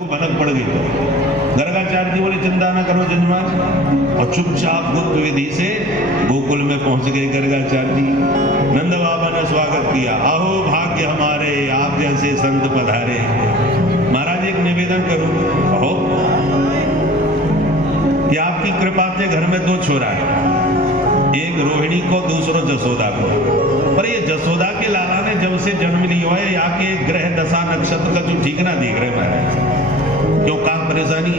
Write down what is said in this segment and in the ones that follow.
भनक पड़ गई। गर्गाचार्य जी बोले चिंता न करो जजमान, और चुपचाप गुप्त विधि से गोकुल में पहुंच गए गर्गाचार्य जी। नंद बाबा ने स्वागत किया, अहो भाग्य हमारे आप जैसे संत पधारे। महाराज एक निवेदन करूं, कहो कि आपकी कृपा से घर में दो छोरा है, एक रोहिणी को दूसरो जसोदा को। पर ये जसोदा के लाला ने जब से जन्म लिया है या के ग्रह दशा नक्षत्र का जो ठीक ना देख रहे महाराज, क्यों काम परेशानी।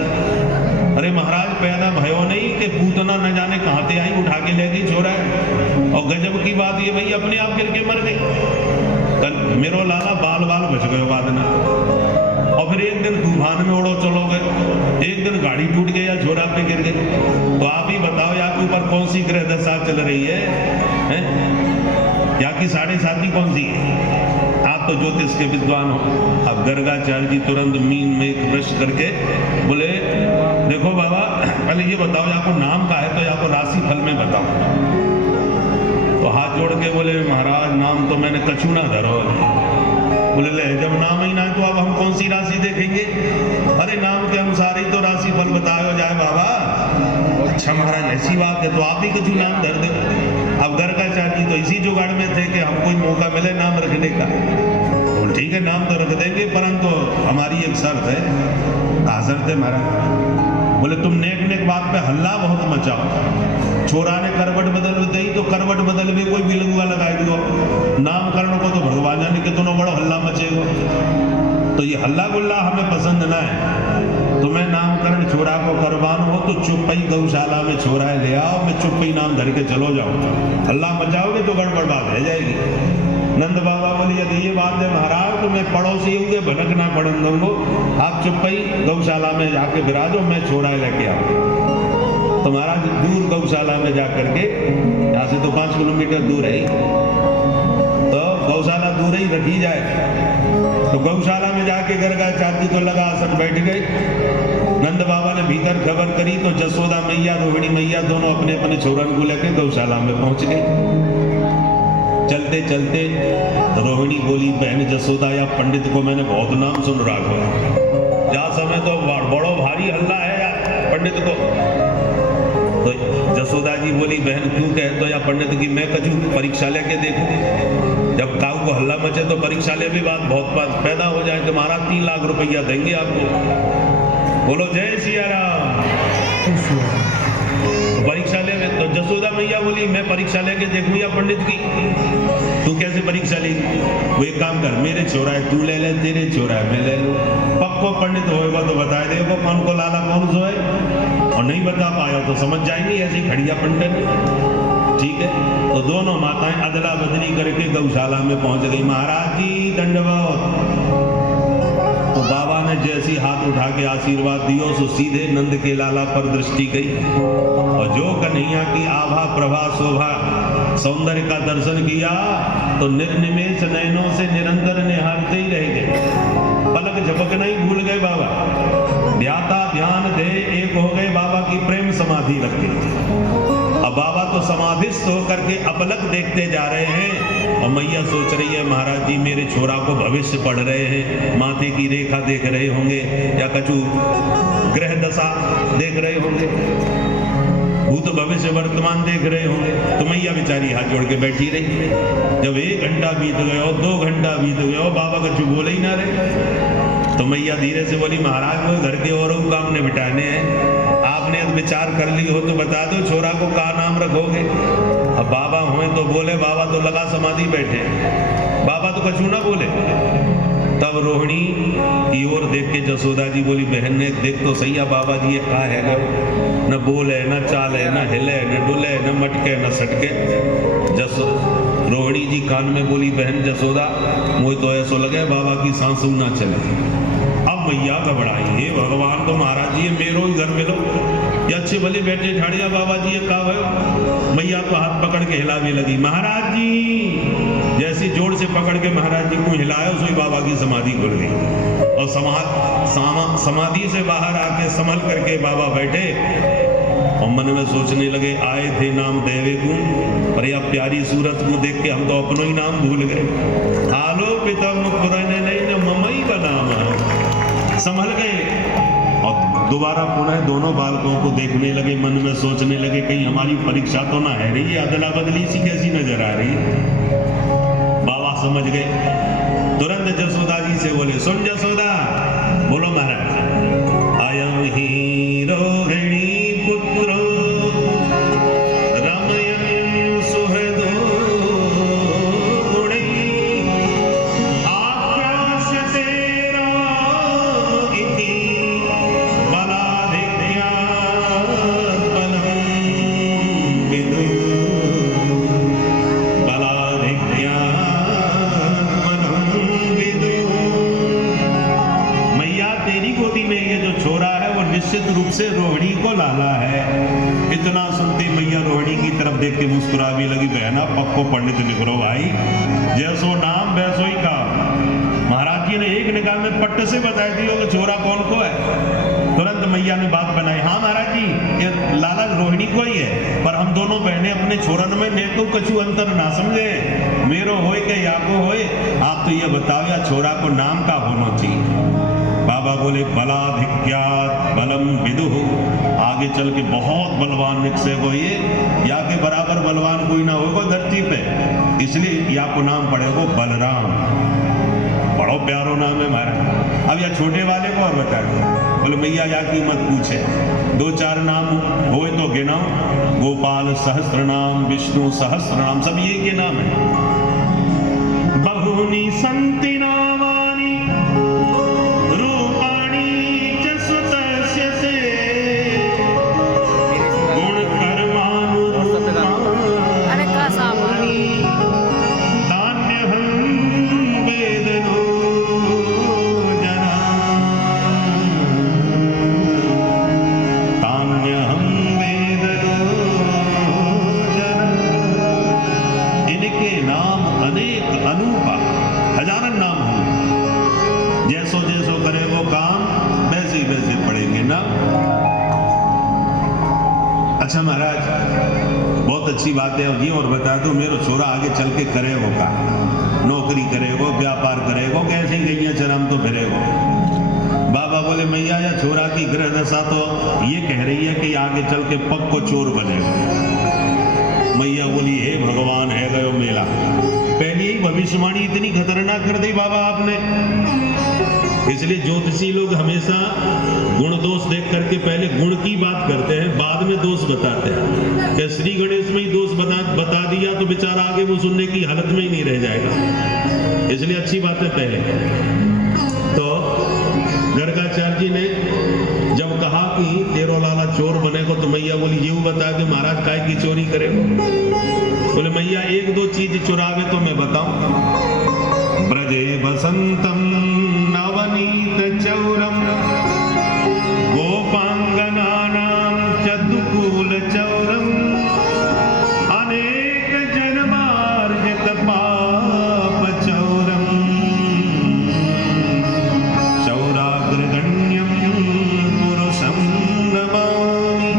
अरे महाराज पैदा भयो नहीं कि पूतना न जाने कहां से आई उठा के ले गई छोरा है। और गजब की बात ये भाई अपने आप गिर के मर गई। कल मेरो लाला बाल बाल बच गए वादना, और फिर एक दिन तूफान में उड़ो चलो गए, एक दिन गाड़ी टूट गई या छोरा पे गिर गई। तो आप ही बताओ आपके ऊपर कौन सी ग्रह दशा चल रही है? या की 7.5 कौन सी है? आप तो ज्योतिष के विद्वान हो। अब गर्गाचार्य जी तुरंत मीन में एक प्रश्न करके बोले, देखो बाबा पहले ये बताओ आपको नाम का है तो आपको राशि फल में बताओ। तो हाथ जोड़ के बोले महाराज नाम तो मैंने कछुना धरो। बोले ले जब नाम ही ना है तो अब हम कौन सी राशि देखेंगे? अरे नाम के अनुसार ही तो राशि फल बताया जाए बाबा। अच्छा महाराज ऐसी बात है तो आप ही कुछ नाम धर दे। अब गर्गाचार्य जी तो इसी जुगाड़ में थे कि हमको मौका मिले नाम रखने का। तो ठीक है नाम तो रख देंगे, परंतु हमारी एक शर्त है। कहा शर्त है महाराज? बोले तुम नेक नेक बात पे हल्ला बहुत मचाओ। छोरा ने करवट बदल दी तो करवट बदल में कोई बिलंगुआ लगाई दो, नामकरण को तो भगवान जाने कितना बड़ा हल्ला मचेगा। तो ये हल्ला गुल्ला हमें पसंद ना है। तुम्हें नामकरण छोरा को करवाना हो तो चुप ही गौशाला में छोरा ले आओ, मैं चुप ही नाम धर के चलो जाओ। हल्ला मचाओगे तो गड़बड़ बात रह जाएगी। नंद बाबा बोले यदि ये बात है महाराज तो मैं पड़ोसी होंगे भनक ना पड़न दूंगो, आप चुप ही गौशाला में जाके विराजो, मैं छोरा लेके आओ। तो महाराज दूर गौशाला में जाकर के, यहाँ से तो 5 किलोमीटर दूर है, तो गौशाला दूर ही रखी जाए। तो गौशाला में जाके गर्गाचार्य जी को लगा आसन बैठ गए। नंद बाबा ने भीतर खबर करी तो जसोदा मैया रोहिणी मैया दोनों अपने अपने छोरन को लेकर गौशाला में पहुंच गए। चलते चलते रोहिणी बोली बहन जसोदा या पंडित को मैंने बहुत नाम सुन रहा है, जा समय तो बड़ो भारी हल्ला है यार पंडित को। तो जसोदा जी बोली बहन क्यों कहे तो या पंडित की मैं कछु परीक्षा लेके देखूं। जब काऊ को हल्ला मचे तो परीक्षा ले भी बहुत बात पैदा हो जाए तो महाराज 3 लाख रुपया देंगे आपको। बोलो जय सिया राम। परीक्षा ले तो जसोदा मैया बोली मैं परीक्षा लेके देखूं या पंडित की? तू कैसे परीक्षा लेगी? वो एक काम कर, मेरे छोरा है तू ले ले, तेरे छोरा है मैं ले लूं। पक्को पंडित होएगा तो बता देगा कौन को लाला कौन सो है, और नहीं बता पाया तो समझ जाएंगे ऐसी खड़िया पंडित। ठीक है, तो दोनों माताएं अदला बदली करके गौशाला में पहुंच गई। महाराज जी दंडवत। तो बाबा ने जैसी हाथ उठा के आशीर्वाद दियो सो सीधे नंद के लाला पर दृष्टि गई, और जो कन्हैया की आभा प्रभा शोभा सौंदर्य का दर्शन किया तो निर्निमेष नयनों से निरंतर निहारते ही रह गए। पलक झपकना ही भूल गए बाबा। ध्याता ध्यान दे एक हो गए, बाबा की प्रेम समाधि रख गई। अब बाबा तो समाधिस्थ होकर के अपलक देखते जा रहे हैं, और मैया सोच रही है महाराज जी मेरे छोरा को भविष्य पढ़ रहे हैं, माथे की रेखा देख रहे होंगे या कछु ग्रह दशा देख रहे होंगे, भूत भविष्य वर्तमान देख रहे होंगे। तो मैया बेचारी हाथ जोड़ के बैठी रही। जब 1 घंटा बीत गया, 2 घंटा बीत गया, बाबा कछु बोले ही ना रहे। तो मैया धीरे से बोली महाराज वो घर के और काम ने बिठाने हैं, आपने विचार कर ली हो तो बता दो छोरा को का नाम रखोगे। अब बाबा हुए तो बोले, बाबा तो लगा समाधि बैठे, बाबा तो कछु ना बोले। तब रोहिणी की ओर देख के जसोदा जी बोली बहन ने देख तो सही है बाबा जी ये का है, न बोले न चाले न हिले न डुले न मटके न सटके। रोहिणी जी कान में बोली बहन जसोदा मुझे तो ऐसा लगे बाबा की सांसों ना चले। अब मैया घबराई, हे भगवान तो महाराज जी मेरो ही घर मिलो या अच्छे भले बैठे ठाड़िया बाबा जी ये का भयो। मैया को हाथ पकड़ के हिलाने लगी। महाराज जी जैसी जोर से पकड़ के महाराज जी को हिलाया उसमें बाबा की समाधि खुल गई, और समाधि से बाहर आके संभल करके बाबा बैठे और मन में सोचने लगे आए थे नाम देवे को, पर यह प्यारी सूरत को देख के हम तो अपनों ही नाम भूल गए। आलोपितम पुराने नहीं न ममई का नाम है संभल गए और दोबारा पुनः दोनों बालकों को देखने लगे, मन में सोचने लगे कहीं हमारी परीक्षा तो ना है रही है, अदला बदली सी कैसी नजर आ रही है। बाबा समझ गए, तुरंत जसोदा जी से बोले, सुन जसोदा, बोलो महाराज, अयम ही रोहिणी पुत्रो रमयन् सुहृदो गुणैः आक्राश्यते इति बलाधिक्यात् बलं विदुः निश्चित रूप से रोहिणी को लाला है। इतना सुनते मैया रोहिणी की तरफ देख के मुस्कुरा भी लगी, बहना पक्को पंडित निकलो भाई, जैसो नाम वैसो ही काम। महाराज जी ने एक निगाह में पट्ट से बता दिया कि छोरा कौन को है। तुरंत मैया ने बात बनाई, हाँ महाराज जी, ये लाला रोहिणी को ही है, पर हम दोनों बहनें अपने छोरन में ने तो कछु अंतर ना समझे, मेरो होए के या को होए, आप तो ये बताओ या छोरा को नाम का होना चाहिए। बाबा बोले, बलाधिक्यात् बलम विदुः, आगे चल के बहुत बलवान निकसे हो ये, या के बराबर बलवान कोई ना होगा धरती पे, इसलिए या को नाम पड़ेगा बलराम। बड़ो प्यारो नाम है हमारा। अब या छोटे वाले को और बता दो, बोले मैया या की मत पूछे, दो चार नाम होए तो गिनाओ, गोपाल सहस्त्र नाम, विष्णु सहस्त्र नाम, सब ये के नाम है। बहुनी संति नामानि अच्छा महाराज, बहुत अच्छी बात है जी, और बता दो मेरो छोरा आगे चल के करेगो का, नौकरी करेगो, व्यापार करेगो, कैसे गैया चराम तो फिरेगो। बाबा बोले मैया या छोरा की ग्रह दशा तो ये कह रही है कि आगे चल के पक्को चोर बनेगा। मैया बोली, हे भगवान, है गयो मेला, पहले ही भविष्यवाणी इतनी खतरनाक कर दी बाबा आपने। इसलिए ज्योतिषी लोग हमेशा गुण दोष देख करके पहले गुण की बात करते हैं, बाद में दोष बताते हैं। क्या श्री गणेश में ही दोष बता दिया तो बेचारा आगे वो सुनने की हालत में ही नहीं रह जाएगा। इसलिए अच्छी बात है पहले। तो गर्गाचार्य जी ने जब कहा कि तेरो लाला चोर बनेगा, तो मैया बोली, ये बता दे महाराज काय की चोरी करेगा। बोले मैया एक दो चीज चुरावे तो मैं बताऊं। ब्रजे बसंतम नवनीत चौरम गोपांगनानां चतुकूल चौरम अनेक जन्मार्जित पाप चौरम चौराग्रगण्यम पुरुषम नमामि।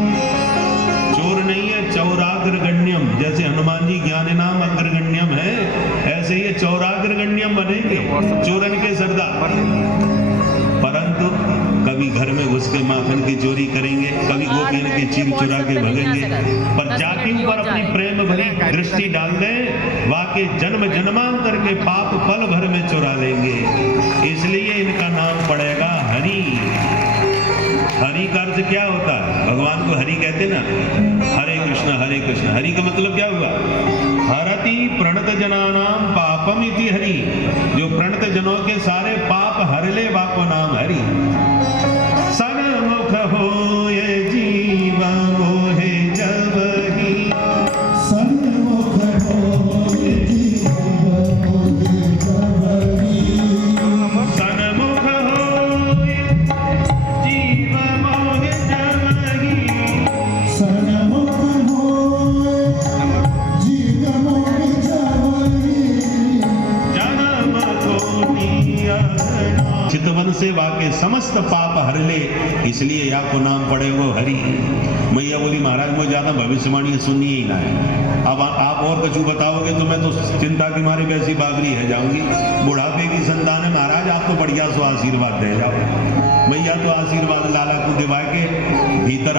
चोर नहीं है, चौराग्रगण्यम, जैसे हनुमान जी ज्ञान नाम अग्रगण्यम है, ऐसे ये चौराग्रगण्यम बनेंगे, चोरन के सरदार। परंतु कभी घर में घुस के माखन की चोरी करेंगे, कभी गोपियन के चीर चुरा के भगेंगे, पर जाति पर अपनी प्रेम भरी दृष्टि डाल दें, वाके जन्म जन्मांतर के पाप पल भर में चुरा लेंगे। इसलिए इनका नाम पड़ेगा हरि। हरि का अर्थ क्या होता है? भगवान को हरि कहते ना, हरे कृष्ण हरे कृष्ण। हरि का मतलब क्या हुआ? हरति प्रणत जनानाम पापम इति हरि, जो प्रणत जनों के सारे पाप हर ले, वाको नाम हरि। सन्मुख होए जीव मोहे जब ही, सन्मुख होए जीव मोहे जब ही, सन्मुख होए जीव मोहे जब ही, सन्मुख होए जीव मोहे जब ही, जन्म कोटि अगना। चितवन से वाके समस्त पाप हर ले, इसलिए या को नाम पड़े वो हरि। मैया बोली महाराज मुझे ज्यादा भविष्यवाणी सुनिए ही ना है, अब आप और कुछ बताओगे तो मैं तो चिंता के मारे वैसी बागरी है जाऊंगी। बुढ़ापे की संतान है महाराज, आप तो बढ़िया सो आशीर्वाद दे जाओ। मैया तो आशीर्वाद लाला को दिवा के भीतर